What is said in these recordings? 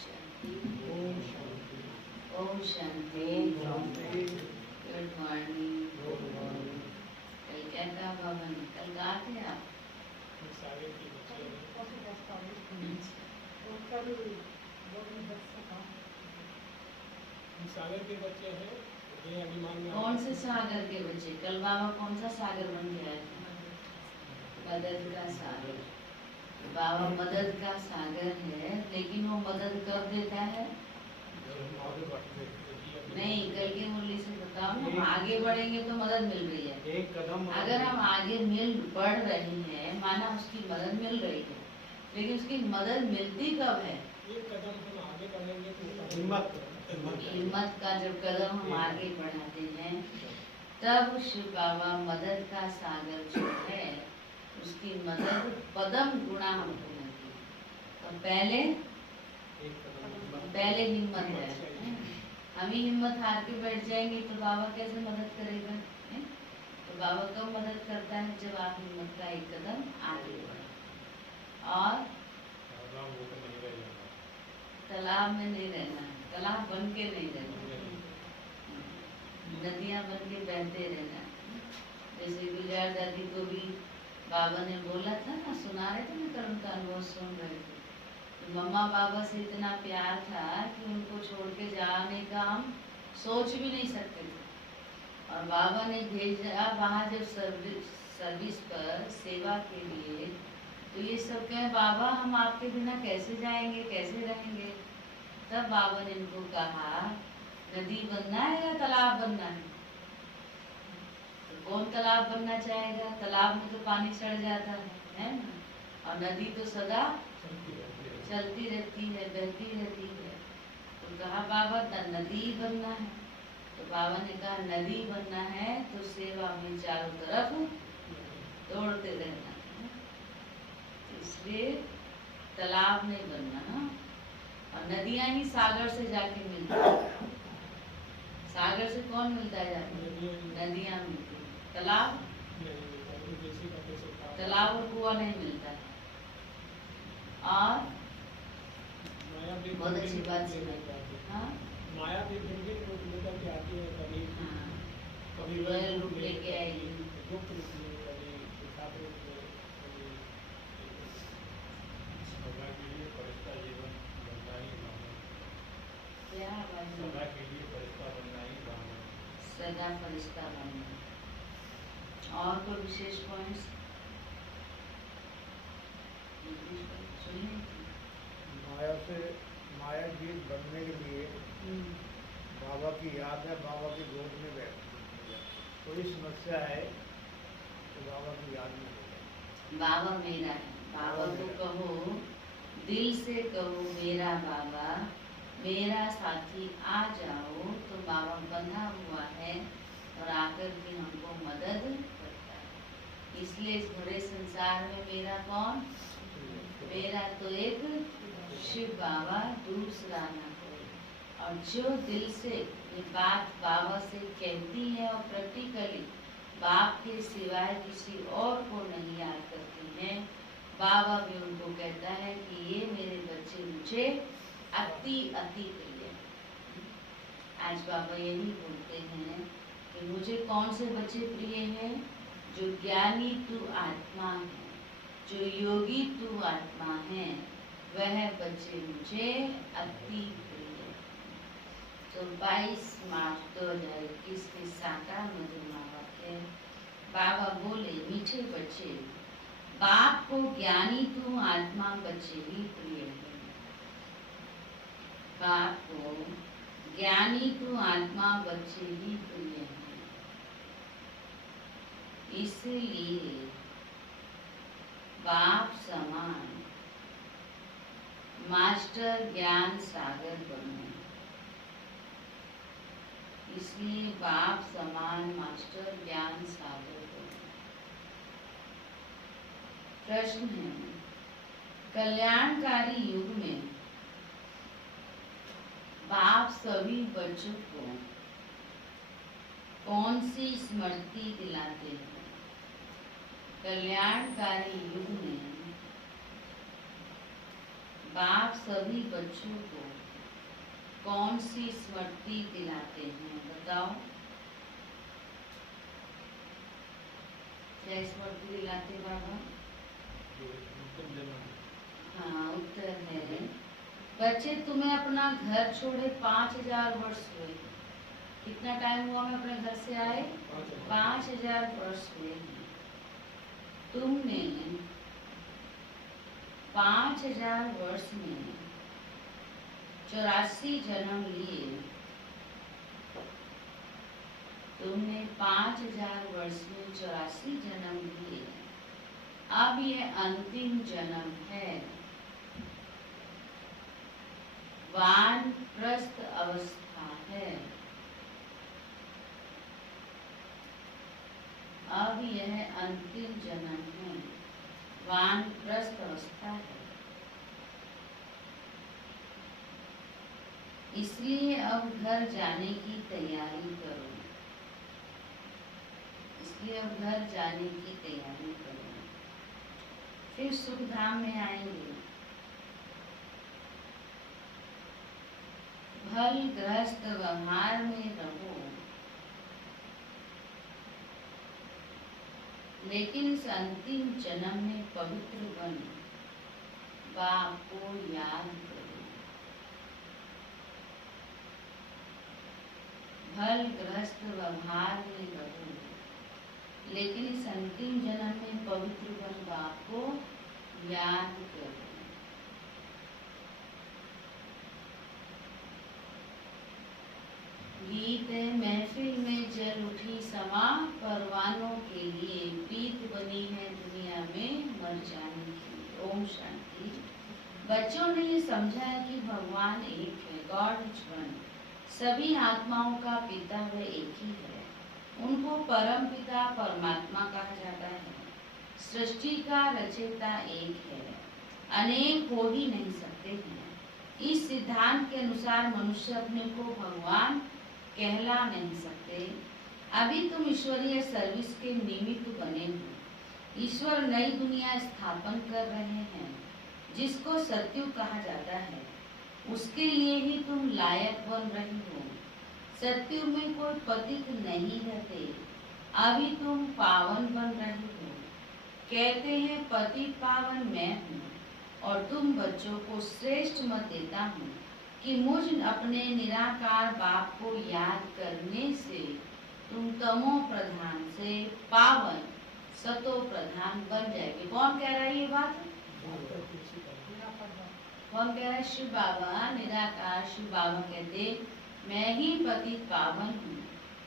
शांति। ओम शांति। ओम शांति। शांति। Good morning. Good morning. कल क्या था भवन? कल कहाँ थे आप? सागर के बच्चे सागर के बच्चे हैं, ये अभिमान में। कौन से सागर के बच्चे? कल बाबा कौन सा सागर बन के आए थे? मदद का सागर। बाबा मदद का सागर है, लेकिन वो मदद कब देता है? नहीं, कल की मुरली से बताओ ना। हम आगे बढ़ेंगे तो मदद मिल रही है। एक कदम अगर हम आगे बढ़ रहे हैं, माना उसकी मदद मिल रही है, लेकिन उसकी मदद मिलती कब है? एक कदम हम आगे बढ़ेंगे तो हिम्मत का जब कदम हम आगे बढ़ाते हैं, तब शिव बाबा मदद का सागर जो है, उसकी मदद पदम गुणा हमको मिलती है। तो पहले हिम्मत है। हम ही हिम्मत हार के बैठ जाएंगे तो बाबा कैसे मदद करेगा? है? तो बाबा कब मदद करता है? जब आप हिम्मत का एक कदम आगे बढ़े। और तालाब में नहीं रहना है, तालाब बन के नहीं रहना, नदियाँ बन के बहते रहना। जैसे गुजरात दादी को भी बाबा ने बोला था ना, सुना रहे थे ना, कल उनका अनुभव सुन रहे थे। तो मम्मा बाबा से इतना प्यार था कि उनको छोड़ के जाने का हम सोच भी नहीं सकते थे। और बाबा ने भेजा वहाँ जब सर्विस पर सेवा के लिए, तो ये सब कहे बाबा हम आपके बिना कैसे जाएंगे, कैसे रहेंगे? तब बाबा ने इनको कहा नदी बनना है या तालाब बनना है? तो कौन तालाब बनना चाहेगा? तालाब में तो पानी सड़ जाता है ना? और नदी तो सदा चलती रहती है, बहती रहती है। तो कहा बाबा नदी बनना है। तो बाबा ने कहा नदी बनना है तो सेवा में चारों तरफ दौड़ते रहना है। इसलिए तालाब नहीं बनना है। और नदियां ही सागर से जाके मिलती है। सागर से कौन मिलता है जाके? नदियां मिलती है। तालाब और कुआं नहीं मिलता है। और बहुत अच्छी बात सुनाई। हाँ, माया भी लेकर के आती है, कभी कभी रोयल रूप लेके आएगी, गुप्त रूप में, कभी सात रूप में, कभी सदा के लिए फरिश्ता जीवन बनना ही मानो। क्या बात है? सदा के लिए फरिश्ता बनना ही मानो। सदा फरिश्ता बनना। और कोई विशेष पॉइंट्स सुनिए? माया गीत बनने के लिए बाबा की याद है, बाबा की गोद में बैठ। कोई समस्या है तो बाबा की याद में बैठ। बाबा मेरा है। बाबा को कहो, दिल से कहो मेरा बाबा, मेरा साथी आ जाओ। तो बाबा बंधा हुआ है और आकर के हमको मदद करता है। इसलिए इस बड़े संसार में मेरा कौन? मेरा तो एक शिव बाबा, दूसरा ना कोई। और जो दिल से ये बात बाबा से कहती है और प्रैक्टिकली बाप के सिवाय किसी और को नहीं याद करती हैं, बाबा भी उनको कहता है कि ये मेरे बच्चे मुझे अति अति प्रिय है। आज बाबा यही बोलते हैं कि मुझे कौन से बच्चे प्रिय हैं? जो ज्ञानी तू आत्मा है, जो योगी तू आत्मा है, वह बच्चे मुझे अति प्रिय है। तो 22 मार्च 2021 के साकार मधुमा वाक्य, बाबा बोले मीठे बच्चे, बाप को ज्ञानी तू आत्मा बच्चे ही प्रिय है। बाप को ज्ञानी तू आत्मा बच्चे ही प्रिय है। इसलिए बाप समान मास्टर ज्ञान सागर बनो। इसलिए बाप समान मास्टर ज्ञान सागर बनो। प्रश्न है, कल्याणकारी युग में बाप सभी बच्चों को कौन सी स्मृति दिलाते हैं? कल्याणकारी युग में बाप सभी बच्चों को कौन सी स्मृति दिलाते हैं, बताओ। क्या स्मृति दिलाते बाबा? हाँ, उत्तर है बच्चे तुम्हें अपना घर छोड़े 5000 वर्ष हुए। कितना टाइम हुआ मैं अपने घर से आए? 5000 वर्ष हुए। तुमने 5000 वर्ष में 84 जन्म लिए। तुमने 5000 वर्ष में 84 जन्म लिए। अब ये अंतिम जन्म है। वानप्रस्थ अवस्था है। अब यह अंतिम जन्म है, वानप्रस्थ अवस्था है। इसलिए अब घर जाने की तैयारी करो। इसलिए अब घर जाने की तैयारी करो, फिर सुख धाम में आएंगे। भल ग्रस्त व्यवहार में रहो, लेकिन इस अंतिम जन्म में पवित्र बन बाप को याद करो। भल ग्रस्त व्यवहार में रहो, लेकिन इस अंतिम जन्म में पवित्र बन बाप को याद करो। गीत है महफिल में जल उठी समा, परवानों के लिए प्रीत बनी है दुनिया में मर जाने की। ओम शांति। बच्चों ने ये समझा है कि भगवान एक है, गॉड इज वन। सभी आत्माओं का पिता वह एक ही है। उनको परम पिता परमात्मा कहा जाता है। सृष्टि का रचयिता एक है, अनेक हो ही नहीं सकते हैं। इस सिद्धांत के अनुसार मनुष्य अपने को भगवान कहला नहीं सकते। अभी तुम ईश्वरीय सर्विस के निमित्त बने हो। ईश्वर नई दुनिया स्थापन कर रहे हैं, जिसको सत्युग कहा जाता है। उसके लिए ही तुम लायक बन रही हो। सत्युग में कोई पतित नहीं रहते। अभी तुम पावन बन रही हो। कहते हैं पतित पावन मैं हूँ, और तुम बच्चों को श्रेष्ठ मत देता हूँ कि मुझ अपने निराकार बाप को याद करने से तुम तमो प्रधान से पावन सतो प्रधान बन जाएंगे। कौन कह रहा है ये बात? कौन कह रहा है? शिव बाबा, निराकार शिव बाबा कहते मैं ही पतित पावन हूँ,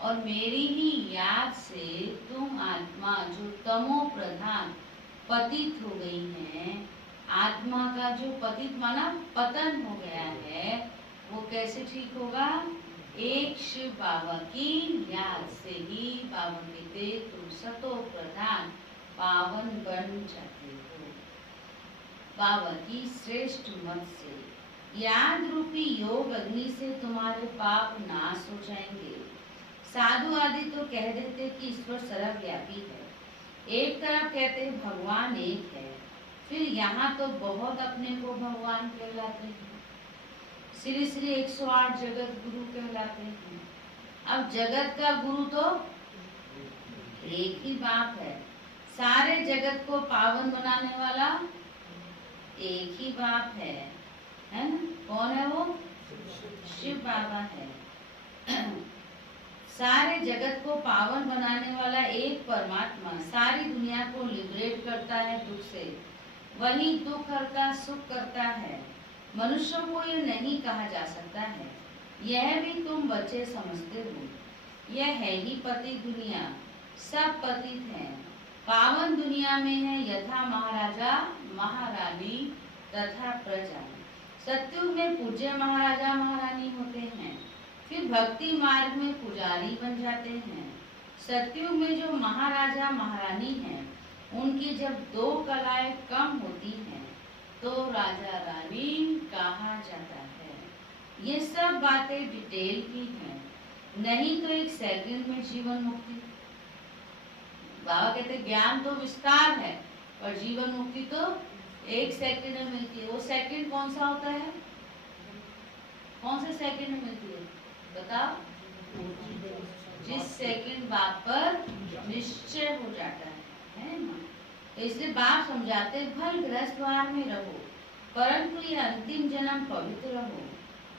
और मेरी ही याद से तुम आत्मा जो तमो प्रधान पतित हो गई हैं, आत्मा का जो पतित माना पतन हो गया है, वो कैसे ठीक होगा? एक शिव बाबा की याद से ही बाबा कहते तुम सतो प्रधान पावन बन जाते हो। बाबा की श्रेष्ठ मत से याद रूपी योग अग्नि से तुम्हारे पाप नाश हो जाएंगे। साधु आदि तो कह देते कि ईश्वर सर्वव्यापी है। एक तरफ कहते भगवान एक है, फिर यहाँ तो बहुत अपने को भगवान कहलाते हैं। श्री श्री 108 जगत गुरु कहलाते हैं। अब जगत का गुरु तो एक ही बाप है। सारे जगत को पावन बनाने वाला एक ही बाप है ना? कौन है वो? शिव बाबा है। सारे जगत को पावन बनाने वाला एक परमात्मा सारी दुनिया को लिबरेट करता है दुख से। वही दुख करता सुख करता है। मनुष्यों को ये नहीं कहा जा सकता है। यह भी तुम बच्चे समझते हो। यह है ही पतित दुनिया, सब पतित हैं। पावन दुनिया में है यथा महाराजा महारानी तथा प्रजा। सत्युग में पूज्य महाराजा महारानी होते हैं, फिर भक्ति मार्ग में पुजारी बन जाते हैं। सत्युग में जो महाराजा महारानी हैं, उनकी जब 2 कलाएं कम होती हैं तो राजा रानी कहा जाता है। ये सब बातें डिटेल की हैं, नहीं तो 1 सेकंड में जीवन मुक्ति। बाबा कहते ज्ञान तो विस्तार है, पर जीवन मुक्ति तो 1 सेकंड में मिलती है। वो सेकंड कौन सा होता है? कौन से सेकंड में मिलती है बताओ? जिस सेकंड बाप पर निश्चय हो जाता है ना। तो इसलिए बाप समझाते भल गृहस्थ द्वार में रहो, परंतु ये अंतिम जन्म पवित्र रहो।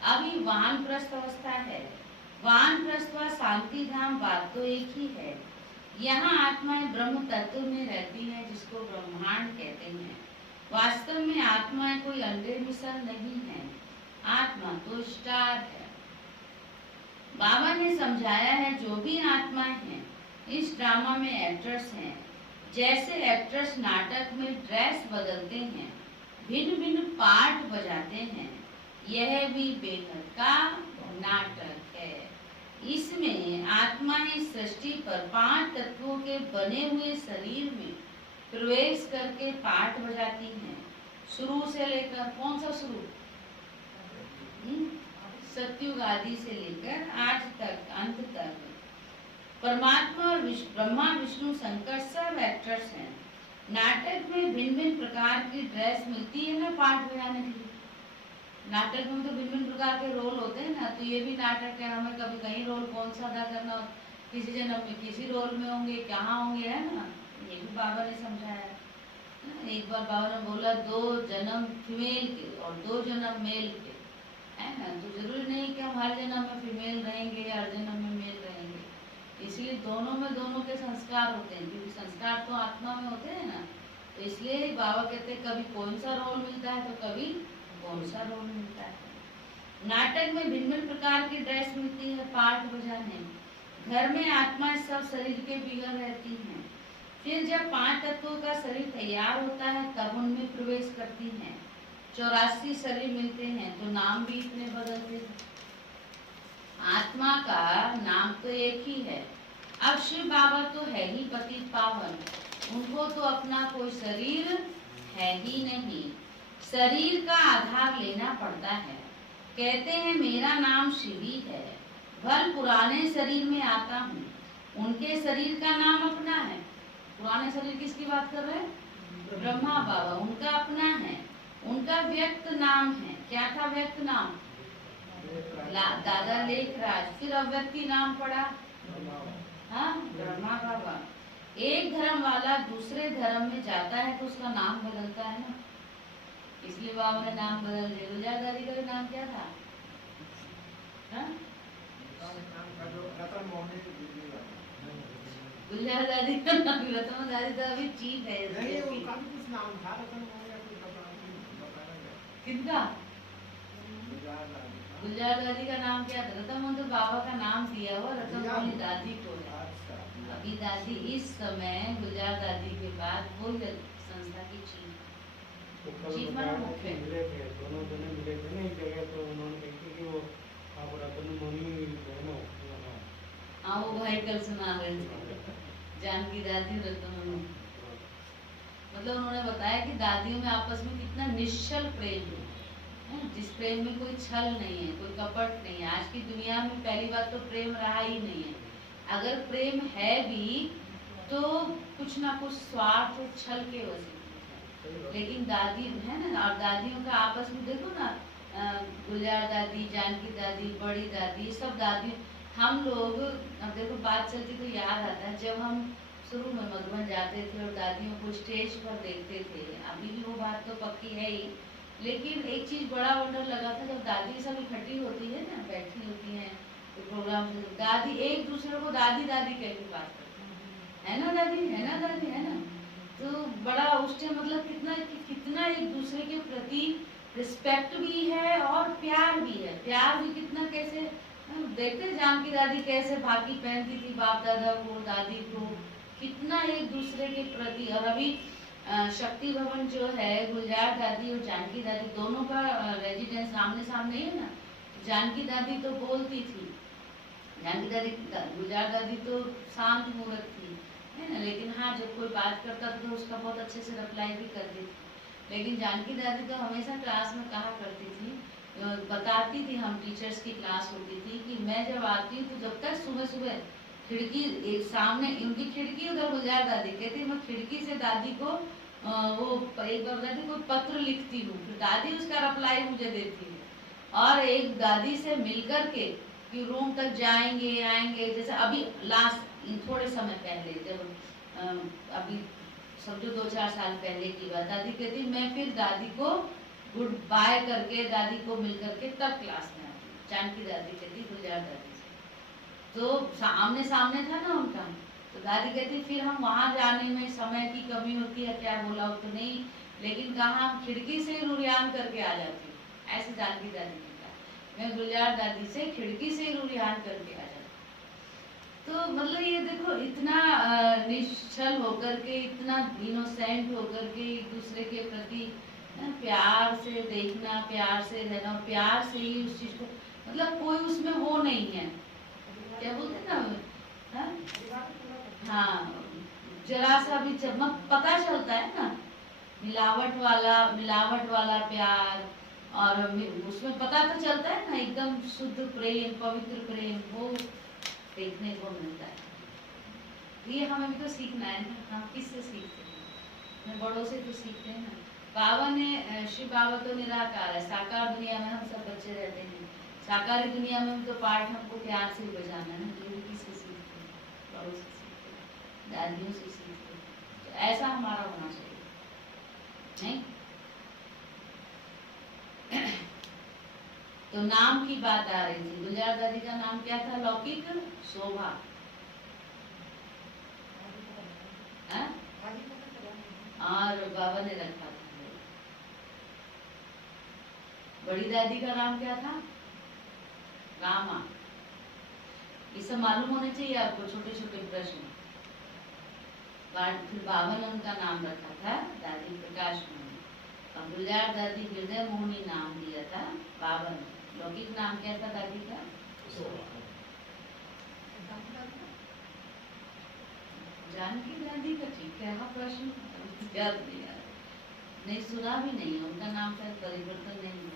अभी वानप्रस्थ अवस्था है। वानप्रस्थ व शांति धाम बात तो एक ही है। यहाँ आत्माएं ब्रह्म तत्व में रहती हैं, जिसको ब्रह्मांड कहते हैं। वास्तव में आत्माएं कोई अंडे मिसल नहीं है, आत्मा तो स्टार है। बाबा ने समझाया है जो भी आत्माएं हैं इस ड्रामा में एक्टर्स हैं। जैसे एक्टर्स नाटक में ड्रेस बदलते हैं, भिन्न भिन्न पार्ट बजाते हैं, यह भी बेहद का नाटक है। इसमें आत्माएं सृष्टि पर 5 तत्वों के बने हुए शरीर में प्रवेश करके पार्ट बजाती हैं। शुरू से लेकर कौन सा शुरू? सतयुग आदि से लेकर आज तक अंत तक परमात्मा और ब्रह्मा विष्णु शंकर सब एक्टर्स हैं। नाटक में भिन्न भिन्न प्रकार की ड्रेस मिलती है ना पार्ट बजाने के लिए। नाटक में तो भिन्न भिन्न प्रकार के रोल होते हैं ना, तो ये भी नाटक है। हमें कभी कहीं रोल कौन सा अदा करना, किसी जन्म में किसी रोल में होंगे, कहाँ होंगे, है ना। ये भी बाबा ने समझाया। एक बार बाबा ने बोला 2 जन्म फीमेल के और 2 जन्म मेल के, है ना। तो जरूरी नहीं कि हम हर जन्म में फीमेल रहेंगे या हर जन्म में मेल रहेंगे। इसलिए दोनों में दोनों के संस्कार होते हैं, क्योंकि संस्कार तो आत्मा में होते हैं ना। तो इसलिए बाबा कहते हैं कभी कौन सा रोल मिलता है तो कभी कौन सा रोल मिलता है। नाटक में भिन्न भिन्न प्रकार की ड्रेस मिलती है पार्ट बजाने। घर में आत्मा सब शरीर के बिगड़ रहती हैं। फिर जब 5 तत्वों का शरीर तैयार होता है तब उनमें प्रवेश करती हैं। 84 शरीर मिलते हैं तो नाम भी इतने बदलते हैं। आत्मा का नाम तो एक ही है। अब शिव बाबा तो है ही पतित पावन, उनको तो अपना कोई शरीर है ही नहीं। शरीर का आधार लेना पड़ता है। कहते हैं मेरा नाम शिवी है, भल पुराने शरीर में आता हूँ। उनके शरीर का नाम अपना है। पुराने शरीर किसकी बात कर रहे हैं? ब्रह्मा बाबा, उनका अपना है। उनका व्यक्त नाम है। क्या था व्यक्त नाम? दादा लेखराज। फिर अव्यक्ति नाम पड़ा हाँ ब्रह्मा बाबा। एक धर्म वाला दूसरे धर्म में जाता है तो उसका नाम बदलता है ना। इसलिए बाबा ने नाम बदल दिया। गुलजार दादी का नाम क्या था? गुलजार दादी का नाम रतन दादी तो अभी चीप है। किनका? गुलजार दादी का नाम क्या था? रतन तो बाबा का नाम दिया हुआ, रतन मोहनी दादी को है। अभी दादी इस समय गुलजार दादी के बाद वो संस्था की चीफ माना मुख्य। दोनों जने मिले थे ना एक जगह, तो उन्होंने कही कि वो आप रतन मोहनी दोनों। हाँ वो भाई कल सुना रहे थे, जानकी दादी रतन मोहनी। मतलब उन्होंने बताया कि दादियों में आपस में कितना निश्चल प्रेम है, जिस प्रेम में कोई छल नहीं है, कोई कपट नहीं है। आज की दुनिया में पहली बात तो प्रेम रहा ही नहीं है। अगर प्रेम है भी तो कुछ ना कुछ स्वार्थ और छल के वजह। लेकिन दादी है ना, और दादियों का आपस में देखो ना, गुलजार दादी, जानकी दादी, बड़ी दादी, सब दादी। हम लोग अब देखो बात चलती तो याद आता है जब हम शुरू में मधुबन जाते थे और दादियों को स्टेज पर देखते थे। अभी भी वो बात तो पक्की है ही, लेकिन एक चीज बड़ा वंडर लगा था जब दादी सब इकट्ठी होती है ना, बैठी होती है तो प्रोग्राम में दादी एक दूसरे को दादी दादी कह के बात करती है ना, दादी है ना, दादी है ना। तो बड़ा उस टाइम मतलब कितना एक दूसरे के प्रति रिस्पेक्ट भी है और प्यार भी है। प्यार भी कितना, कैसे देखते जानकी दादी कैसे भागी पहनती थी बाप दादा को, दादी को, कितना एक दूसरे के प्रति। और अभी शक्ति भवन जो है, गुलजार दादी और जानकी दादी दोनों का रेजिडेंस आमने सामने है ना। जानकी दादी तो बोलती थी, जानकी दादी, गुलजार दादी तो शांत मूर्त थी, है ना। लेकिन हाँ जब कोई बात करता था तो उसका बहुत अच्छे से रिप्लाई भी करती थी। लेकिन जानकी दादी तो हमेशा क्लास में कहा करती थी, बताती थी, हम टीचर्स की क्लास होती थी कि मैं जब आती हूँ तो जब तक सुबह सुबह खिड़की एक सामने उनकी खिड़की, उधर गुलजार दादी कहती, मैं खिड़की से दादी को वो एक बार बताती कोई पत्र लिखती हूँ, फिर दादी उसका रिप्लाई मुझे देती है, और एक दादी से मिलकर के कि रूम तक जाएंगे आएंगे, जैसे अभी लास्ट थोड़े समय पहले जब अभी समझो 2-4 साल पहले की बात, दादी कहती मैं फिर दादी को गुड बाय करके दादी को मिल करके तब क्लास में आती, जानकी दादी कहती गुलजार दादी से, तो आमने सामने था ना उनका, तो दादी कहती फिर हम वहां जाने में समय की कमी होती है, क्या बोला हो तो नहीं, लेकिन कहा हम खिड़की से रुरियान करके आ जाती हूँ, ऐसे जानकी दादी ने कहा, मैं गुलजार दादी से खिड़की से रुरियान करके आ जाती। तो मतलब ये देखो इतना निश्चल होकर के, इतना इनोसेंट होकर के एक दूसरे के प्रति प्यार से देखना, प्यार से रहना, प्यार से ही उस चीज को, मतलब कोई उसमें वो नहीं है, क्या बोलते ना, हाँ जरा सा भी चमक पता चलता है ना, मिलावट वाला प्यार, और उसमें पता तो चलता है ना एकदम शुद्ध प्रेम, पवित्र प्रेम, वो देखने को मिलता है। ये हमें भी तो सीखना है ना, हम किससे सीखते हैं, बड़ों से तो सीखते हैं ना। बाबा ने, शिव बाबा तो निराकार है, साकार दुनिया में हम सब बच्चे रहते हैं, साकारी दुनिया में भी तो पाठ हमको प्यार से बजाना है ना, जो भी किससे सीखते हैं, बड़ों से सीखते हैं, दादियों से सीखते हैं, तो ऐसा हमारा होना चाहिए नहीं। तो नाम की बात आ रही थी, गुलजार दादी का नाम क्या था, लौकिक शोभा, और बाबा ने रखा था। बड़ी दादी का नाम क्या था, रामा। ये सब मालूम होने चाहिए आपको, छोटे छोटे प्रश्न। फिर बाबा ने उनका नाम रखा था दादी प्रकाश मोहनी, और गुलजार दादी हृदय मोहनी नाम दिया था बाबा ने। लौकिक नाम क्या था दादी का, जानकी दादी का, ठीक है, हाँ प्रश्न याद नहीं सुना भी नहीं है, उनका नाम शायद परिवर्तन नहीं हुआ,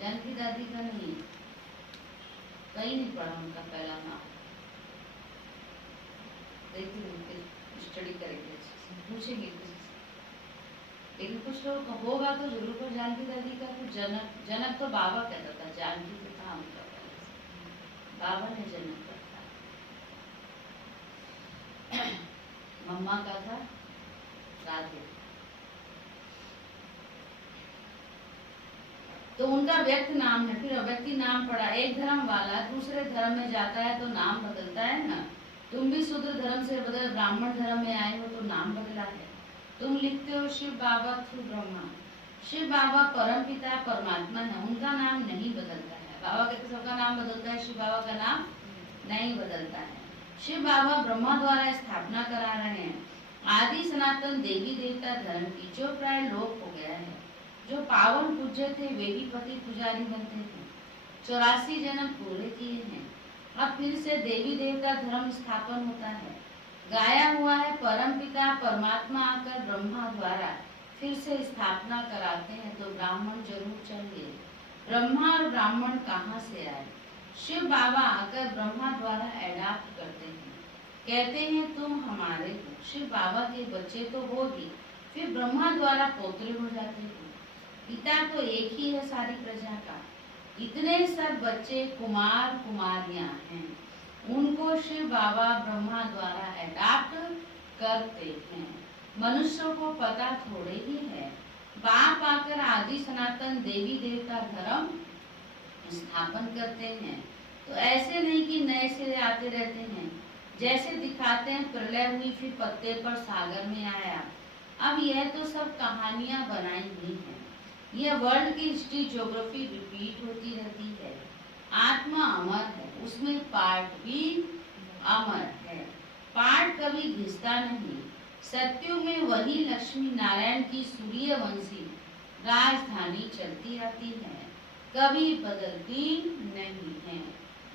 जानकी दादी का नहीं, कहीं नहीं पढ़ा उनका पहला नाम, देखिए स्टडी करेंगे, पूछेंगे किसी से, लेकिन कुछ लोग होगा तो जरूर पर जानकी दादी का तो जनक तो बाबा कहता था, जानकी तो था उनका पहले से, बाबा ने जनक रखा। मम्मा का था राधे। तो उनका व्यक्त नाम है, फिर अव्यक्ति नाम पड़ा। एक धर्म वाला दूसरे धर्म में जाता है तो नाम बदलता है ना, तुम भी शूद्र धर्म से बदल ब्राह्मण धर्म में आए हो तो नाम बदला है। तुम लिखते हो शिव बाबा थ्रू ब्रह्मा, शिव बाबा परम पिता परमात्मा है, उनका नाम नहीं बदलता है। बाबा कहते सबका नाम बदलता है, शिव बाबा का नाम नहीं बदलता है। शिव बाबा ब्रह्मा द्वारा स्थापना करा रहे हैं आदि सनातन देवी देवता धर्म की, जो प्राय लोप हो गया है। जो पावन पूज्य थे वे ही पति पुजारी बनते थे, 84 जन्म पूरे किए हैं, अब फिर से देवी देवता धर्म स्थापन होता है। गाया हुआ है परम पिता परमात्मा आकर ब्रह्मा द्वारा फिर से स्थापना कराते हैं तो ब्राह्मण जरूर चाहिए। ब्रह्मा और ब्राह्मण कहाँ से आए? शिव बाबा आकर ब्रह्मा द्वारा एडाप्ट करते हैं, कहते हैं तुम हमारे हो। शिव बाबा के बच्चे तो हो ही, फिर ब्रह्मा द्वारा पोते हो जाते हो। पिता तो एक ही है सारी प्रजा का, इतने सब बच्चे कुमार कुमारियां हैं, उनको शिव बाबा ब्रह्मा द्वारा एडाप्ट करते हैं। मनुष्यों को पता थोड़े ही है, बाप आकर आदि सनातन देवी देवता धर्म स्थापन करते हैं, तो ऐसे नहीं कि नए सिरे आते रहते हैं। जैसे दिखाते हैं प्रलय हुई फिर पत्ते पर सागर में आया, अब यह तो सब कहानियां बनाई हुई हैं। यह वर्ल्ड की हिस्ट्री ज्योग्राफी रिपीट होती रहती है। आत्मा अमर है, उसमें पार्ट भी अमर है, पार्ट कभी घिसता नहीं। सत्युग में वही लक्ष्मी नारायण की सूर्यवंशी राजधानी चलती आती है, कभी बदलती नहीं है।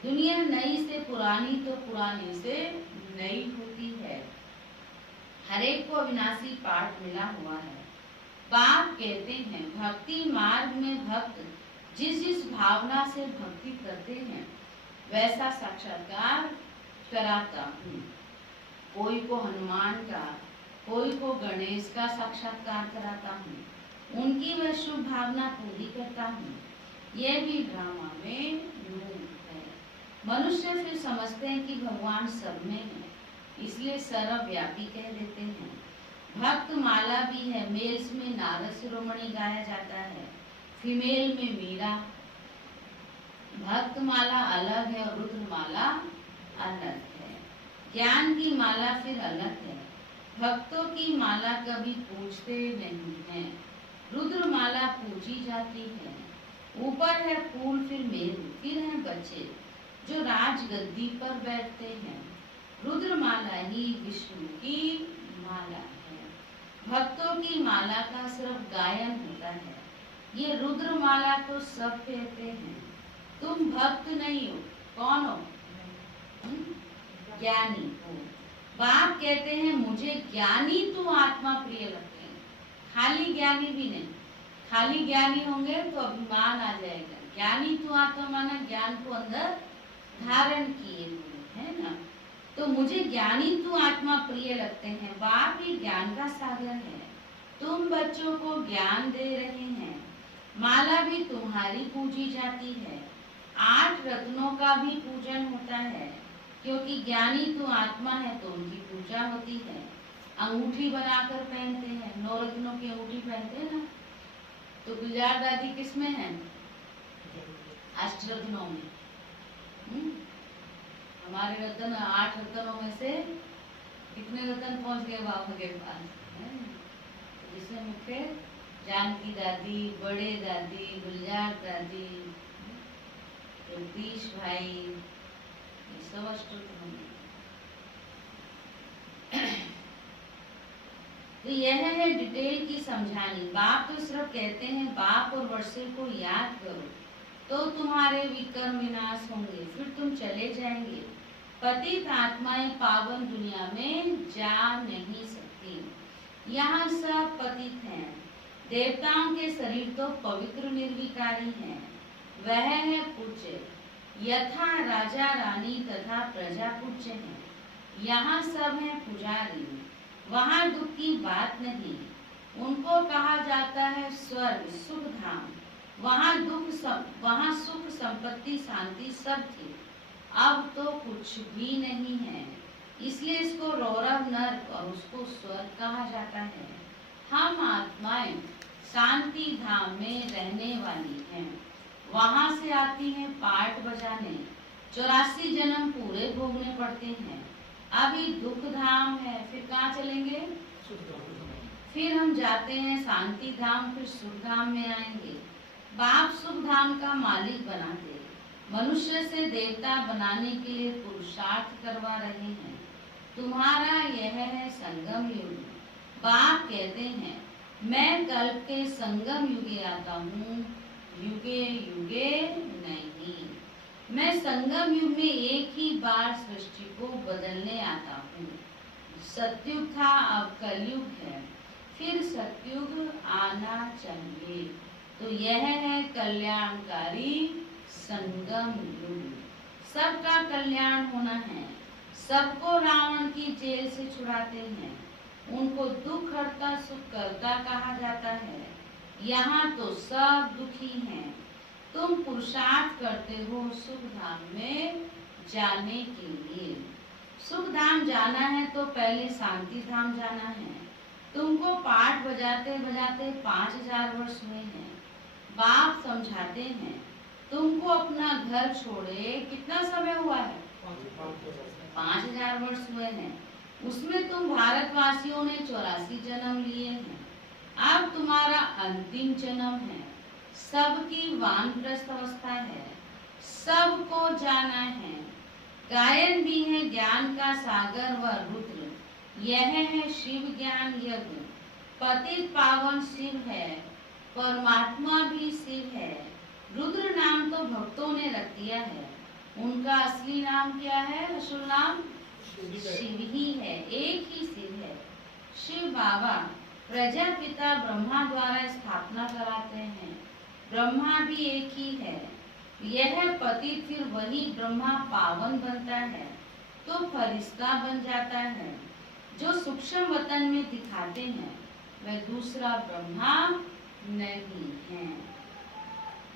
दुनिया नई से पुरानी तो पुरानी से नई होती है, हरेक को अविनाशी पाठ मिला हुआ है। बाप कहते हैं भक्ति मार्ग में भक्त जिस जिस भावना से भक्ति करते हैं वैसा साक्षात्कार कराता हूँ। कोई को हनुमान का, कोई को गणेश का साक्षात्कार कराता हूँ, उनकी मैं शुभ भावना पूरी करता हूँ। यह भी ड्रामा में नूर है। मनुष्य फिर समझते हैं कि भगवान सब में है, इसलिए सर्वव्यापी कह देते हैं। भक्त माला भी है, मेल्स में नारद शिरोमणि गाया जाता है, फीमेल में मीरा। भक्त माला अलग है और रुद्र माला अलग है। ज्ञान की माला फिर अलग है। भक्तों की माला कभी पूजते नहीं है, रुद्र माला पूजी जाती है। ऊपर है फूल, फिर मेरू, फिर है बच्चे जो राजगद्दी पर बैठते हैं। रुद्र माला ही विष्णु की माला है। भक्तों की माला का सिर्फ गायन होता है, ये रुद्र माला तो सब कहते हैं। तुम भक्त नहीं हो, कौन हो? ज्ञानी हो। बाप कहते हैं मुझे ज्ञानी तू आत्मा प्रिय लगते हैं। खाली ज्ञानी भी नहीं, खाली ज्ञानी होंगे तो अभिमान आ जाएगा। ज्ञानी तू आत्मा माना ज्ञान को अंदर धारण किए हुए, है ना। तो मुझे ज्ञानी तू आत्मा प्रिय लगते हैं। बाप ही ज्ञान का सागर है, तुम बच्चों को ज्ञान दे रहे हैं। माला भी तुम्हारी पूजी जाती है। 8 रत्नों का भी पूजन होता है, क्योंकि ज्ञानी तो आत्मा है तो उनकी पूजा होती है। अंगूठी बनाकर पहनते हैं, 9 रत्नों की अंगूठी पहनते हैं ना। तो गुलजार दादी किस में है? अष्टरत्नों में। हमारे रत्न 8 रत्नों में से कितने रत्न पहुंच गए बाबा के पास? जिसमें मुख्य जानकी दादी, बड़े दादी, गुलजार दादी, जगदीश भाई, सब अष्टरत्न। तो यह है डिटेल की समझानी। बाप तो सिर्फ कहते हैं बाप और वर्षे को याद करो तो तुम्हारे विकर्म विनाश होंगे, फिर तुम चले जाएंगे। पतित आत्माएं पावन दुनिया में जा नहीं सकती। यहाँ सब पतित हैं। देवताओं के शरीर तो पवित्र निर्विकारी हैं, वह है पूज्य। यथा राजा रानी तथा प्रजा पूज्य हैं। यहाँ सब हैं पुजारी, वहाँ दुख की बात नहीं। उनको कहा जाता है स्वर्ग सुख धाम। वहाँ सुख संपत्ति शांति सब थी, अब तो कुछ भी नहीं है। इसलिए इसको रौरव नर्क और उसको स्वर्ग कहा जाता है। हम आत्माएं शांति धाम में रहने वाली हैं, वहाँ से आती हैं पाठ बजाने। 84 जन्म पूरे भोगने पड़ते हैं। अभी दुख धाम है, फिर कहाँ चलेंगे? फिर हम जाते हैं शांति धाम, फिर सुख धाम में आएंगे। बाप सुख धाम का मालिक बनाते, मनुष्य से देवता बनाने के लिए पुरुषार्थ करवा रहे हैं। तुम्हारा यह है संगम युग। बाप कहते हैं मैं कल्प के संगम युगे आता हूँ, युगे युगे नहीं। मैं संगम युग में एक ही बार सृष्टि को बदलने आता हूँ। सतयुग था, अब कलयुग है, फिर सतयुग आना चाहिए। तो यह है कल्याणकारी संगम युग। सबका कल्याण होना है। सबको रावण की जेल से छुड़ाते हैं। उनको दुख हरता सुख करता कहा जाता है। यहाँ तो सब दुखी हैं। तुम पुरुषार्थ करते हो सुख धाम में जाने के लिए। सुख धाम जाना है तो पहले शांति धाम जाना है। तुमको पाठ बजाते बजाते 5000 वर्ष हुए हैं। बाप समझाते हैं तुमको अपना घर छोड़े कितना समय हुआ है? 5000 वर्ष हुए हैं। उसमें तुम भारतवासियों ने 84 जन्म लिए हैं। अब तुम्हारा अंतिम जन्म है। सबकी वानप्रस्थ अवस्था है, सबको जाना है। गायन भी है ज्ञान का सागर व रुद्र। यह है शिव ज्ञान यज्ञ। पतित पावन शिव है, परमात्मा भी शिव है। रुद्र नाम तो भक्तों ने रख दिया है, उनका असली नाम क्या है? असुर नाम शिव ही है, एक ही शिव है। शिव बाबा प्रजापिता ब्रह्मा द्वारा स्थापना कराते हैं। ब्रह्मा भी एक ही है। यह पतित फिर वही ब्रह्मा पावन बनता है तो फरिश्ता बन जाता है। जो सूक्ष्म वतन में दिखाते हैं वह दूसरा ब्रह्मा नहीं है।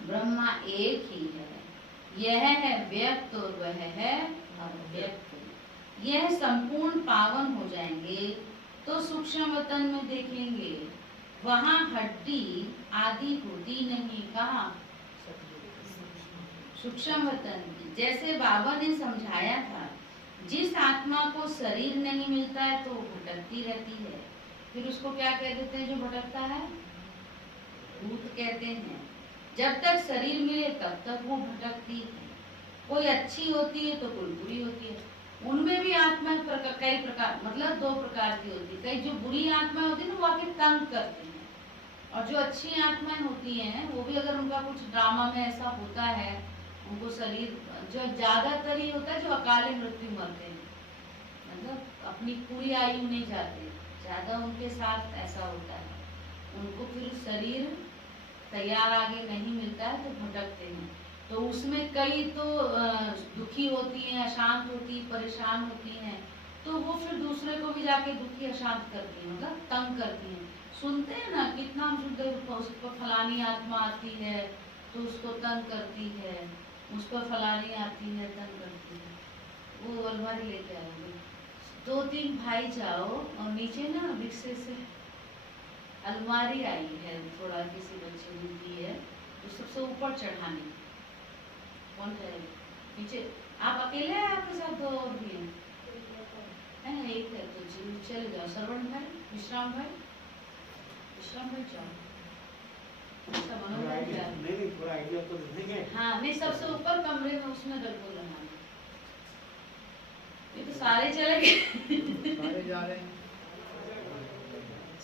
ब्रह्मा एक ही है, यह है व्यक्त और वह है अव्यक्त। यह संपूर्ण पावन हो जाएंगे तो सूक्ष्म वतन में देखेंगे, वहाँ हड्डी आदि होती नहीं। कहाँ? सूक्ष्म वतन। जैसे बाबा ने समझाया था, जिस आत्मा को शरीर नहीं मिलता है तो वो भटकती रहती है। फिर उसको क्या कह देते हैं जो भटकता है? भूत कहते हैं। जब तक शरीर मिले तब तक वो भटकती है। कोई अच्छी होती है तो कोई बुरी होती है। उनमें भी आत्मा कई प्रकार, मतलब दो प्रकार की होती है। कई जो बुरी आत्माएं होती है ना वो आके तंग करती हैं, और जो अच्छी आत्माएं होती हैं वो भी अगर उनका कुछ ड्रामा में ऐसा होता है, उनको शरीर जो ज्यादातर ही होता है जो अकाले मृत्यु मरते हैं, मतलब अपनी पूरी आयु नहीं जाते, ज्यादा उनके साथ ऐसा होता है। उनको फिर शरीर तैयार आगे नहीं मिलता है तो भटकते हैं। तो उसमें कई तो दुखी होती हैं, अशांत होती, परेशान होती हैं, तो वो फिर दूसरे को भी जाके दुखी अशांत करती हैं, मतलब तंग करती हैं। सुनते हैं ना कितना हम सुनते हैं, उस पर फलानी आत्मा आती है तो उसको तंग करती है, उस पर फलानी आती है तंग करती है। वो अलमारी लेके आओगे, 2-3 भाई जाओ और नीचे ना रिक्शे से अलमारी आई है, थोड़ा किसी बच्चे ने दी है, तो सबसे ऊपर चढ़ाने कौन जाएगा? पीछे आप अकेले हैं, आपके साथ 2 और भी हैं? है ना, एक है तो चल जाओ। श्रवण भाई, विश्राम भाई जाओ। नहीं पूरा आइडिया तो देंगे। हाँ, नहीं सबसे ऊपर कमरे में उसमें बिल्कुल लगाना। ये तो सारे चले गए। सारे जा रहे हैं।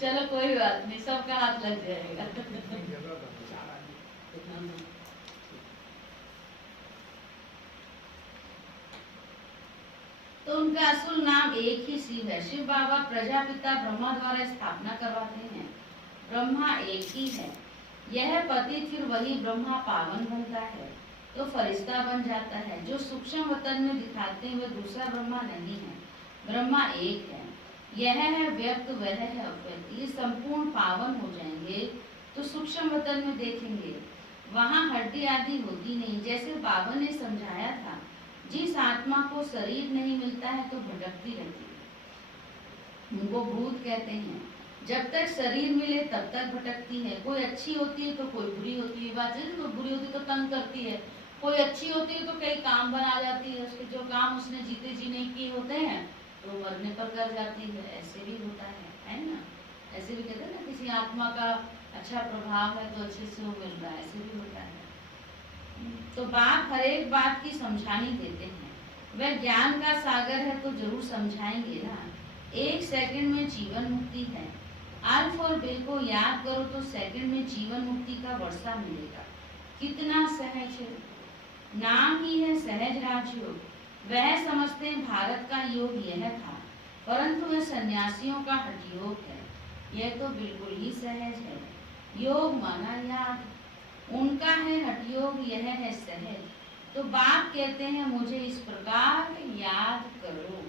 चलो कोई बात नहीं, सबका हाथ लग जाएगा। तो उनका असुल नाम एक ही शिव है। शिव बाबा प्रजापिता ब्रह्मा द्वारा स्थापना करवाते हैं। ब्रह्मा एक ही है, यह पति फिर वही ब्रह्मा पावन बनता है तो फरिश्ता बन जाता है। जो सूक्ष्म वतन में दिखाते हैं वह दूसरा ब्रह्मा नहीं है, ब्रह्मा एक है, यह है व्यक्त वह है अव्यक्त। ये संपूर्ण पावन हो जाएंगे तो सूक्ष्म वतन में देखेंगे, वहाँ हड्डी आदि होती नहीं। जैसे बाबा ने समझाया था, जिस आत्मा को शरीर नहीं मिलता है तो भटकती रहती है, उनको भूत कहते हैं। जब तक शरीर मिले तब तक भटकती है। कोई अच्छी होती है तो कोई बुरी होती है। बात है, कोई बुरी होती है तो तंग करती है, कोई अच्छी होती है तो कई काम बना जाती है, उसके जो काम उसने जीते जी नहीं किए होते हैं तो मरने पर कर जाती है। ऐसे भी होता है ना। ऐसे भी कहते हैं ना, किसी आत्मा का अच्छा प्रभाव है तो अच्छे से वो मिल रहा है, ऐसे भी होता है। तो बाप हर एक बात की समझानी देते हैं। वह ज्ञान का सागर है तो जरूर समझाएंगे ना। 1 सेकंड में जीवन मुक्ति है। अल्फ और बे को याद करो तो सेकंड में जीवन मुक्ति का वर्षा मिलेगा। कितना सहज है, नाम ही है सहज राजयोग। वह समझते हैं भारत का योग यह था, परंतु यह सन्यासियों का हठ योग है। यह तो बिल्कुल ही सहज है। योग माना याद, उनका है हठ योग, यह है सहज। तो बाप कहते हैं मुझे इस प्रकार याद करो।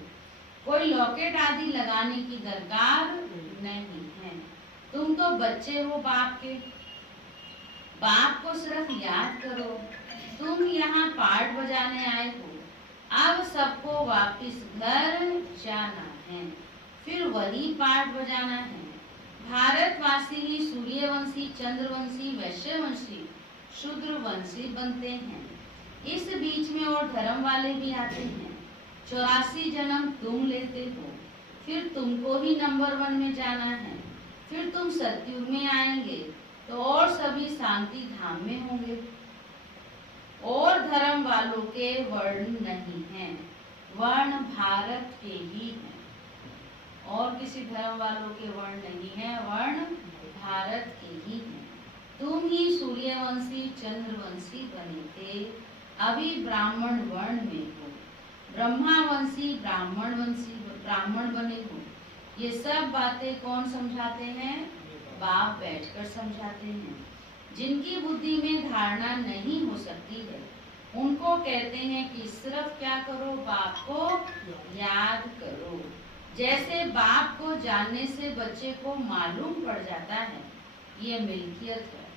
कोई लॉकेट आदि लगाने की दरकार नहीं है। तुम तो बच्चे हो बाप के, बाप को सिर्फ याद करो। तुम यहाँ पाठ बजाने आए हो, अब सबको वापस घर जाना है, फिर वही पाठ बजाना है। भारतवासी ही सूर्यवंशी, चंद्रवंशी, वैश्यवंशी, शूद्रवंशी बनते हैं। इस बीच में और धर्म वाले भी आते हैं। 84 जन्म तुम लेते हो, फिर तुमको ही नंबर 1 में जाना है। फिर तुम सतयुग में आएंगे तो और सभी शांति धाम में होंगे। और धर्म वालों के वर्ण नहीं हैं, वर्ण भारत के ही हैं। और किसी धर्म वालों के वर्ण नहीं है, वर्ण भारत के ही हैं। तुम ही सूर्यवंशी चंद्रवंशी बने थे, अभी ब्राह्मण वर्ण में हो। ब्रह्मावंशी ब्राह्मण बने हो। ये सब बातें कौन समझाते हैं? बाप बैठकर समझाते हैं। जिनकी बुद्धि में धारणा नहीं हो सकती है, उनको कहते हैं कि सिर्फ क्या करो, बाप को याद करो। जैसे बाप को जानने से बच्चे को मालूम पड़ जाता है ये मिल्कियत है।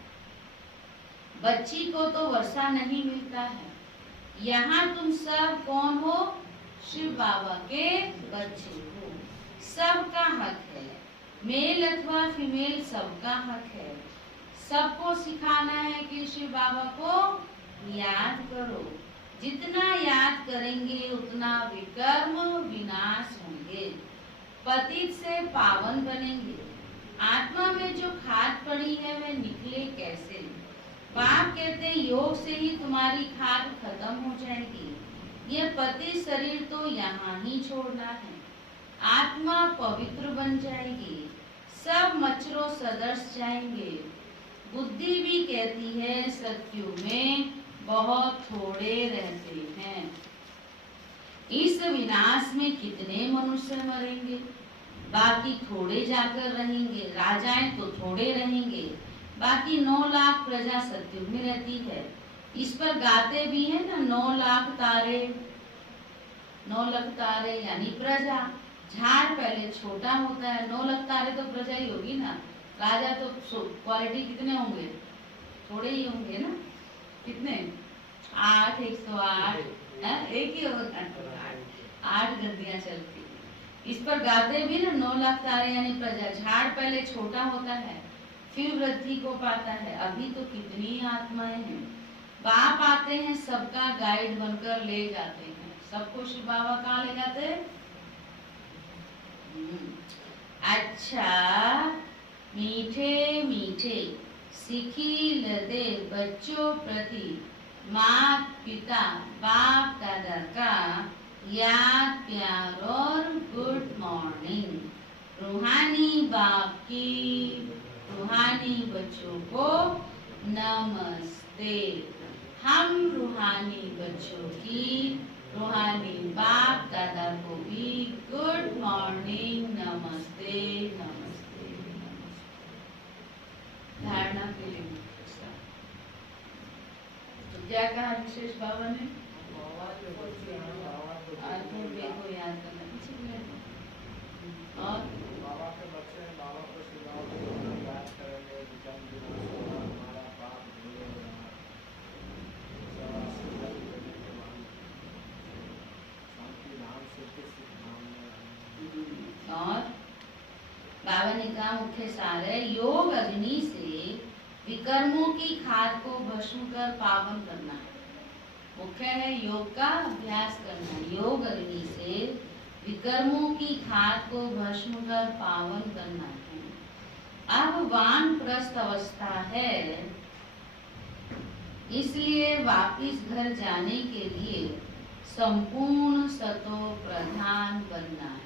बच्ची को तो वर्षा नहीं मिलता है। यहाँ तुम सब कौन हो? शिव बाबा के बच्चे हो। सबका हक है, मेल अथवा फीमेल सबका हक है। सबको सिखाना है कि शिव बाबा को याद करो। जितना याद करेंगे उतना विकर्म विनाश होंगे, पतित से पावन बनेंगे। आत्मा में जो खाद पड़ी है वह निकले कैसे? बाप कहते हैं योग से ही तुम्हारी खाद खत्म हो जाएगी। ये पति शरीर तो यहाँ ही छोड़ना है। आत्मा पवित्र बन जाएगी, सब मच्छरों सदृश जाएंगे। बुद्धि भी कहती है सत्युग में बहुत थोड़े रहते हैं। इस विनाश में कितने मनुष्य मरेंगे, बाकी थोड़े जाकर रहेंगे। राजाएं तो थोड़े रहेंगे, बाकी 9 लाख प्रजा सत्युग में रहती है। इस पर गाते भी है ना, 9 लाख तारे, 9 लाख तारे यानी प्रजा। झाड़ पहले छोटा होता है, 9 लाख तारे तो प्रजा ही होगी ना। राजा तो क्वालिटी कितने होंगे? थोड़े ही होंगे ना। कितने? 8, 108 एक ही होगा, 8 गद्दियां चलती। इस पर गाते भी ना 9 लाख तारे यानी प्रजा। झाड़ पहले छोटा होता है फिर वृद्धि को पाता है। अभी तो कितनी आत्माएं हैं। बाप आते हैं सबका गाइड बनकर ले जाते हैं। सबको शिव बाबा कहाँ ले जाते हैं? अच्छा, मीठे मीठे सिखिल दे बच्चों प्रति माता पिता बाप दादा का याद प्यार और गुड मॉर्निंग। रूहानी बाप की रूहानी बच्चों को नमस्ते। हम रूहानी बच्चों की रूहानी बाप दादा को भी गुड मॉर्निंग, नमस्ते नमस्ते नमस्ते। धारणा के लिए तो क्या कहा विशेष बाबा ने? को याद करना और बाबा के बच्चे हैं, बाबा को सिखाओ, याद करेंगे, हमारा पाप और बाबा ने कहा मुख्य सार है योग अग्नि से विकर्मों की खाद को भस्म कर पावन करना है। मुख्य है योग का अभ्यास करना। योग अग्नि से विकर्मों की खाद को भस्म कर पावन करना है। अब वानप्रस्थ अवस्था है, इसलिए वापिस घर जाने के लिए संपूर्ण सतो प्रधान बनना है।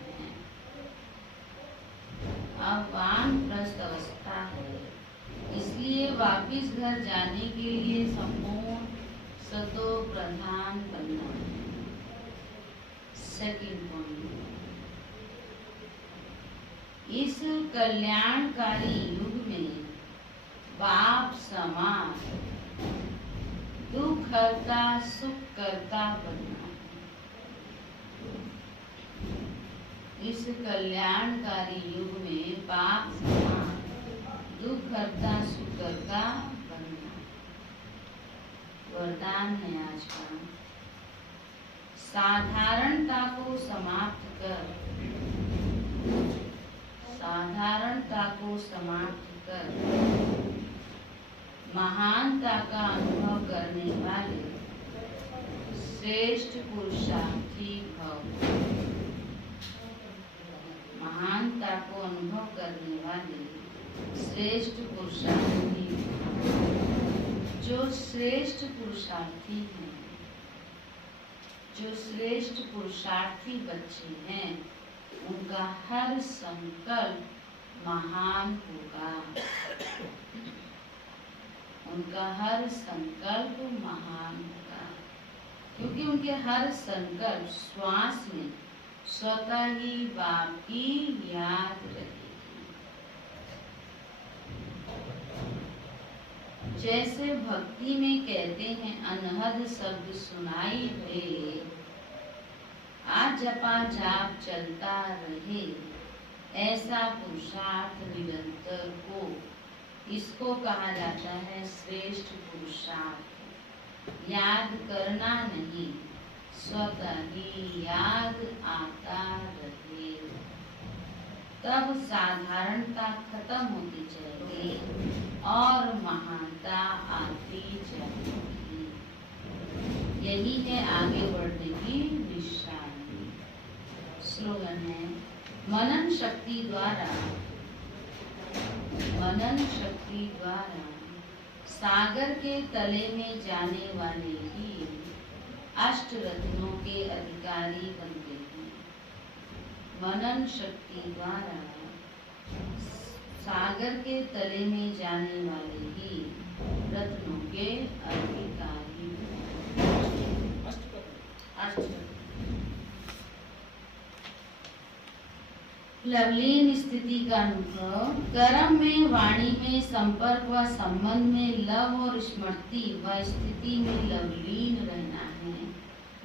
अब वानप्रस्थ अवस्था है, इसलिए वापिस घर जाने के लिए संपूर्ण सतो प्रधान बनना है। सेकंड पॉइंट, इस कल्याणकारी युग में बाप समान दुख हरता सुख करता बनना है। इस कल्याणकारी युग में बाप समान दुख हरता सुख करता बनना। वरदान है आज का, साधारणता को समाप्त कर, साधारणता को समाप्त कर महानता का अनुभव करने वाले श्रेष्ठ पुरुषार्थी भव। महानता को अनुभव करने वाले श्रेष्ठ पुरुषार्थी भव। जो श्रेष्ठ पुरुषार्थी हैं, जो श्रेष्ठ पुरुषार्थी बच्चे हैं, उनका हर संकल्प महान होगा। उनका हर संकल्प महान होगा, क्योंकि उनके हर संकल्प श्वास में स्वतः ही बाप की याद रहेगी। जैसे भक्ति में कहते हैं अनहद शब्द सुनाई दे, आज जपा जाप चलता रहे, ऐसा पुरुषार्थ निरंतर को, इसको कहा जाता है श्रेष्ठ पुरुषार्थ। याद करना नहीं, स्वतः ही याद आता रहे, तब साधारणता खत्म होती जाएगी और महानता आती जाएगी। यही है आगे बढ़ने की निशानी। स्लोगन है, मनन शक्ति द्वारा सागर के तले में जाने वाले ही अष्ट रत्नों के अधिकारी बनते हैं। मनन शक्ति द्वारा सागर के तले में जाने वाले ही रत्नों के अधिकारी लवलीन स्थिति का अनुभव। कर्म में, वाणी में, संपर्क व संबंध में लव और स्मृति व स्थिति में लवलीन रहना है।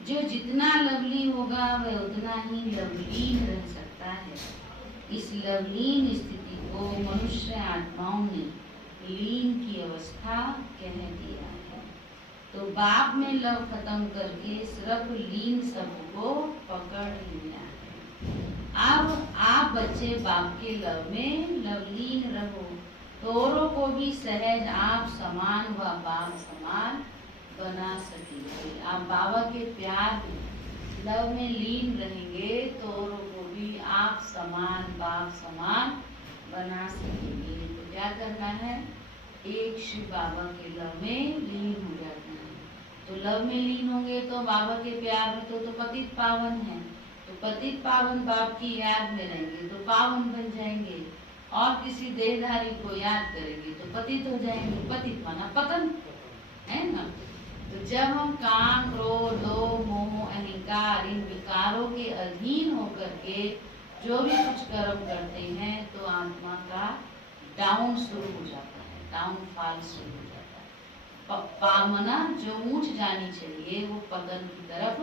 जो जितना लवली होगा वह उतना ही लवलीन रह सकता है। इस लवलीन स्थिति को मनुष्य आत्माओं ने लीन की अवस्था कह दिया है। तो बाप में लव खत्म करके सिर्फ लीन शब्द को पकड़ लिया है। अब आप बच्चे बाप के लव में लवलीन रहो, तो औरों को भी सहज आप समान व बाप समान बना सकेंगे। आप बाबा के प्यार लव में लीन रहेंगे तो औरों को भी आप समान बाप समान बना सकेंगे। तो क्या करना है, एक शिव बाबा के लव में लीन हो जाना है। तो लव में लीन होंगे तो बाबा के प्यार में तो पतित पावन है, तो पतित पावन बाप की याद में रहेंगे तो पावन बन जाएंगे। और किसी देहधारी को याद करेंगे तो पतित हो जाएंगे। पतित माना पतन है ना। तो जब हम काम, क्रोध, लोभ, मोह, अहंकार इन विकारों के अधीन होकर के जो भी कुछ कर्म करते हैं तो आत्मा का डाउन शुरू हो जाता है, डाउनफॉल शुरू हो जाता है। पावना जो ऊंच जानी चाहिए वो पतन की तरफ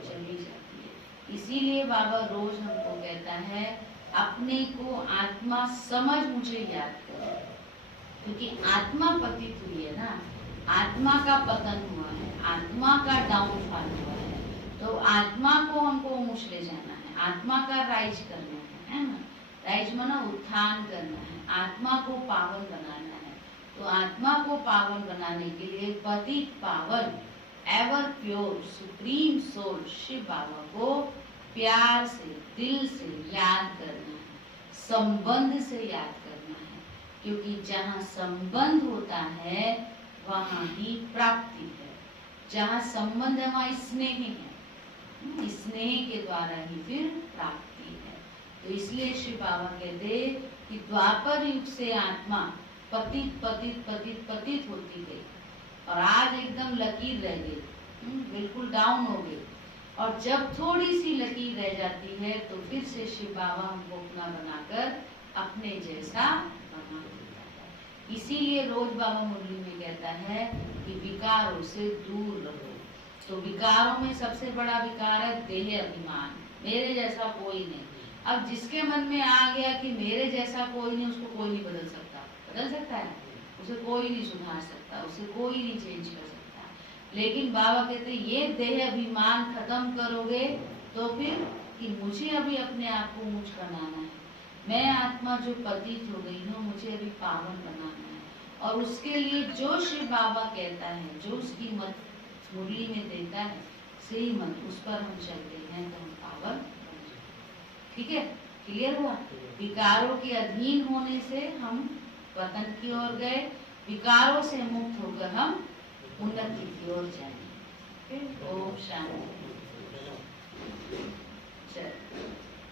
चली जाती है। इसीलिए बाबा रोज हमको कहता है अपने को आत्मा समझ मुझे याद करो, क्योंकि आत्मा पतित हुई है ना, आत्मा का पतन हुआ है, आत्मा का डाउनफॉल हुआ है। तो आत्मा को हमको ऊंच ले जाना है, आत्मा का राइज करना है ना। राइज माना उत्थान करना है, आत्मा को पावन बनाना है। तो आत्मा को पावन बनाने के लिए पतित पावन ever pure supreme soul Shiv Baba को प्यार से, दिल से याद करना है, संबंध से याद करना है। क्योंकि जहाँ संबंध होता है वहाँ ही प्राप्ति है। जहाँ संबंध है वहाँ स्नेह है, स्नेह के द्वारा ही फिर प्राप्ति है। तो इसलिए शिव बाबा कहते कि द्वापर युग से आत्मा पतित पतित पतित पतित होती गई और आज एकदम लकीर रह गई, बिल्कुल डाउन हो गई। और जब थोड़ी सी लकीर रह जाती है तो फिर से शिव बाबा हमको अपना बनाकर अपने जैसा बना देता है। इसीलिए रोज बाबा मुरली में कहता है कि विकारों से दूर रहो। तो विकारों में सबसे बड़ा विकार है देह अभिमान, मेरे जैसा कोई नहीं। अब जिसके मन में आ गया कि मेरे जैसा कोई नहीं, उसको कोई नहीं बदल सकता। बदल सकता है? उसे कोई नहीं सुधार सकता, उसे कोई नहीं चेंज कर सकता। लेकिन बाबा कहते ये देह अभिमान खत्म करोगे तो फिर कि मुझे अभी अपने आप को ऊंच बनाना है, मैं आत्मा जो पतित हो गई हूँ मुझे अभी पावन बनाना है। और उसके लिए जो शिव बाबा कहता है, जो उसकी मत मुरली में देता है सही मत, उस पर हम चलते हैं तो हम पावन बन जाते। ठीक है, क्लियर हुआ? विकारों के अधीन होने से हम पतन की ओर गए, विकारों से मुक्त होकर हम उन्नति की ओर जाएंगे। ओम शांति।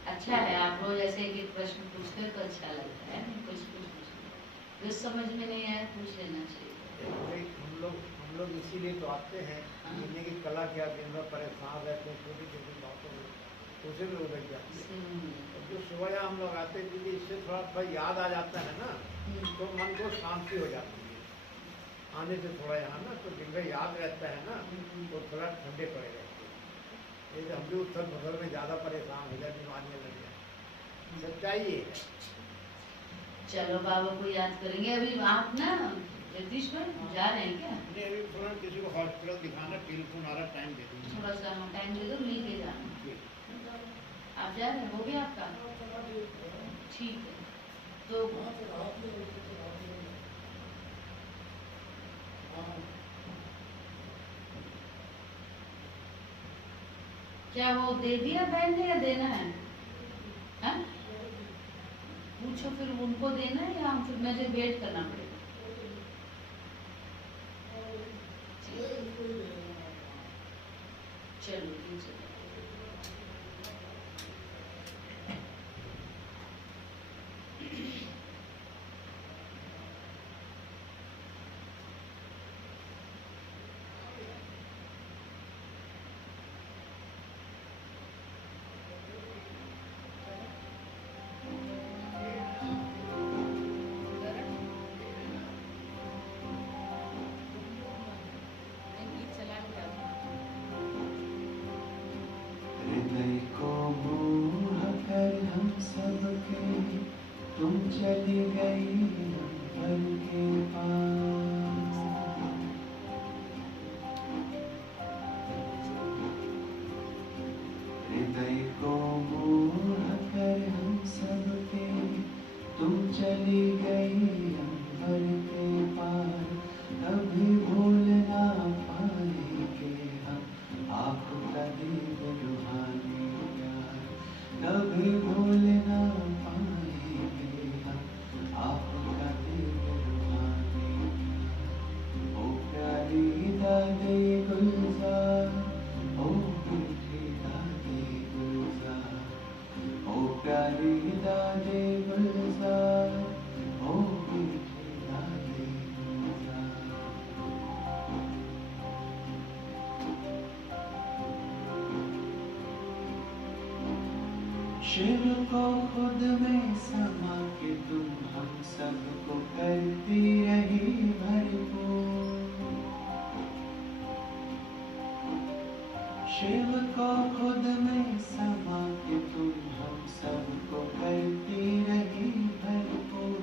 अच्छा है आप लोग ऐसे कि प्रश्न पूछते तो अच्छा लगता है। कुछ जो समझ में नहीं आया पूछ लेना चाहिए। हम लोग इसीलिए तो आते हैं, जीने की कला क्या दिन भर परेशान रहते हैं छोटी छोटी बातों में, उसे भी उलझ जाते हैं। जो सुबह हम लोग आते हैं क्योंकि इससे थोड़ा याद आ जाता है ना, तो मन को शांति हो जाती है। आने से थोड़ा यहाँ ना तो दिन भर याद रहता है ना, तो थोड़ा ठंडे पड़े रहते हैं। नहीं तो हम भी उथल पुथल में ज़्यादा परेशान हो जाए, बीमारियाँ लग जाए। सच्चाई ये है। चलो बाबा को याद करेंगे। अभी आप ना जगदीश भाई जा रहे हैं क्या? नहीं, अभी थोड़ा किसी को हॉस्पिटल दिखाना, टेलीफोन आ रहा, टाइम दे दूँगा। थोड़ा सा टाइम दे दो, मिल के जाना। आप जा रहे हैं? हो गया आपका? ठीक है। तो क्या वो दे दिया बहन ने या देना है? हाँ? पूछो फिर उनको देना है या फिर मुझे वेट करना पड़ेगा? चलो ठीक है। हृदय को मोह कर हम सबके तुम चली गई अंबर के पास। हृदय को मोह कर हम सबके तुम चली गई अंबर के पार। कभी भूल ना पाएंगे हम आपका दीप रूहानी प्यार। कभी भूल ना पाएंगे हम आपका दीप रूहानी प्यार। ओ प्यारी दादी गुलजार, ओ मीठी दादी गुलजार, ओ प्यारी दादी गुलजार, ओ मीठी दादी गुलजार। शिव को खुद में समा के तुम हम सबको करती रही भरपूर। शिव को खुद में समा के तुम हम सबको करती रही भरपूर।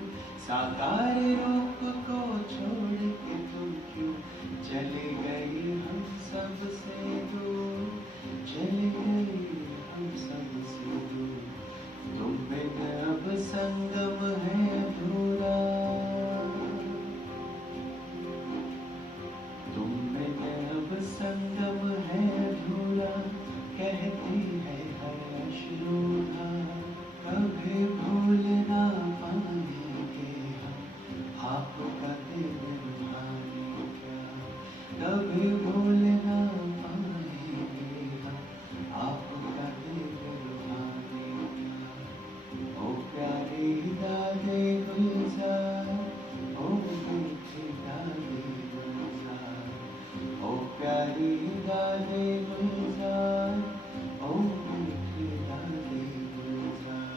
साकार रूप को छोड़ के तुम क्यों चली गई हम सबसे दूर। चली गई हम सबसे दूर। तुम बिन अब संगम है अधूरा। तुम बिन अब संगम है अधूरा। कहती है हर अश्रुधार। कभी भूल ना पाएंगे हम आपका दिल रूहानी प्यार। कभी भूल ना पाएंगे हम आपका दिल रूहानी प्यार। ओ प्यारी दादी गुलजार, ओ मीठी दादी गुलजार, ओ प्यारी दादी गुलजार, ओ मीठी दादी गुलजार।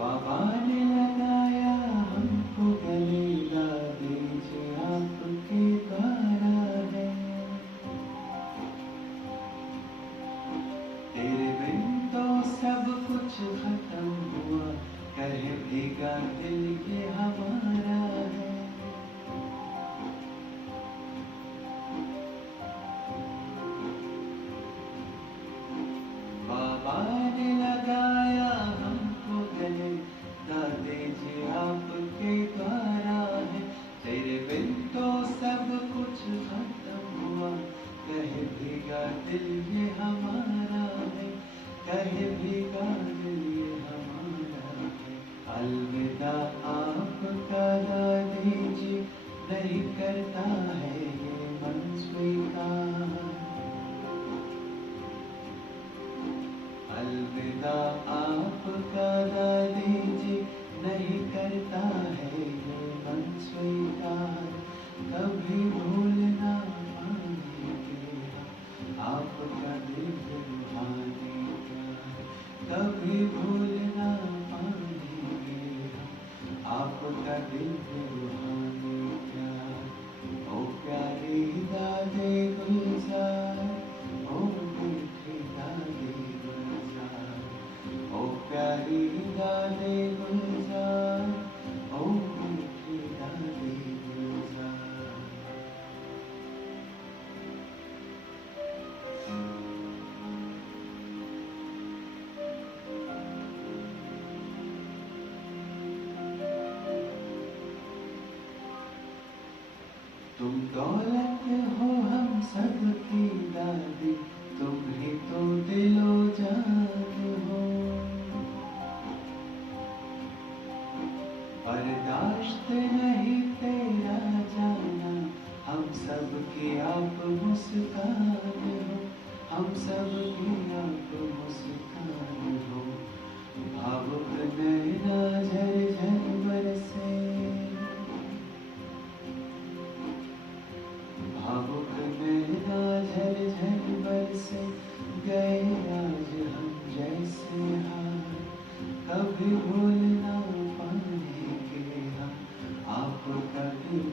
बाबा ने लगाया हमको गले, दादी जी आपके द्वारा है। तेरे बिन तो सब कुछ खत्म हुआ, कहे भीगा दिल ये हमारा है। बाबा ने लगाया हमको गले, दादी जी आपके द्वारा है। तेरे बिन तो सब कुछ खत्म हुआ, कहे भीगा दिल ये हमारा है। कहे भीगा दिल ये हमारा है। अलविदा आपका दादी जी, नहीं करता है ये मन स्वीकार। अलविदा आपका दादी जी, नहीं करता है ये मन स्वीकार। कभी भूल ना पाएंगे हम आपका तुम दौलत हो हम सबकी दादी, तुम ही तो दिलो जान हो। बर्दाश्त नहीं तेरा जाना, हम सब की आप मुस्कान हो, हम सब की आप मुस्कान हो। भावुक नैना झरझर बरसे, भावुक नैना झरझर बरसे, गए आज हम जैसे हार, कभी भूल ना पाएंगे हम आपका दिल